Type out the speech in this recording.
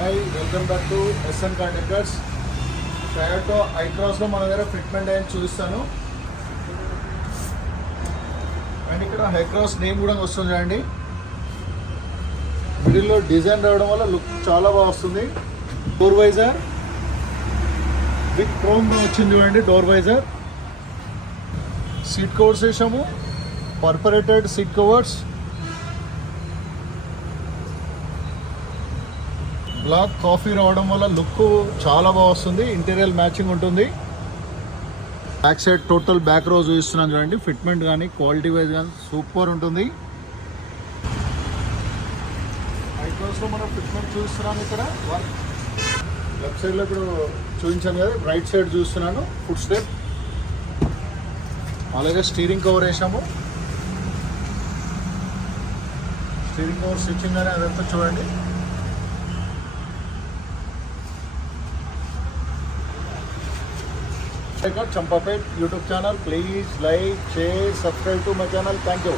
Hi, welcome back to SN car decors. Toyota ఐక్రాస్లో మన దగ్గర ఫిట్మెంట్ అయ్యి చూపిస్తాను. అండ్ ఇక్కడ హైక్రాస్ నేమ్ కూడా వస్తుంది చూడండి. మిడిల్లో డిజైన్ రావడం వల్ల లుక్ చాలా బాగా వస్తుంది. డోర్ వైజర్ బిగ్ క్రోమ్ వచ్చింది చూడండి. డోర్ వైజర్, సీట్ కవర్స్ వేసాము, పర్పరేటెడ్ సీట్ కవర్స్, బ్లాక్ కాఫీ రావడం వల్ల లుక్ చాలా బాగా వస్తుంది. ఇంటీరియర్ మ్యాచింగ్ ఉంటుంది. Back side total back rose చూపిస్తున్నాను చూడండి. ఫిట్మెంట్ కానీ క్వాలిటీ వైజ్ కానీ సూపర్ ఉంటుంది. ఐక్రాస్లో మనం ఫిట్మెంట్ చూస్తున్నాను. ఇక్కడ లెఫ్ట్ సైడ్లో ఇప్పుడు చూపించాను కదా, రైట్ సైడ్ చూస్తున్నాను. ఫుట్ స్టెప్, అలాగే స్టీరింగ్ కవర్ వేసాము. స్టీరింగ్ కవర్ స్టిచ్చింగ్ కానీ అదంతా చూడండి. Check out Champapet YouTube channel. Please like, share, subscribe to my channel. Thank you.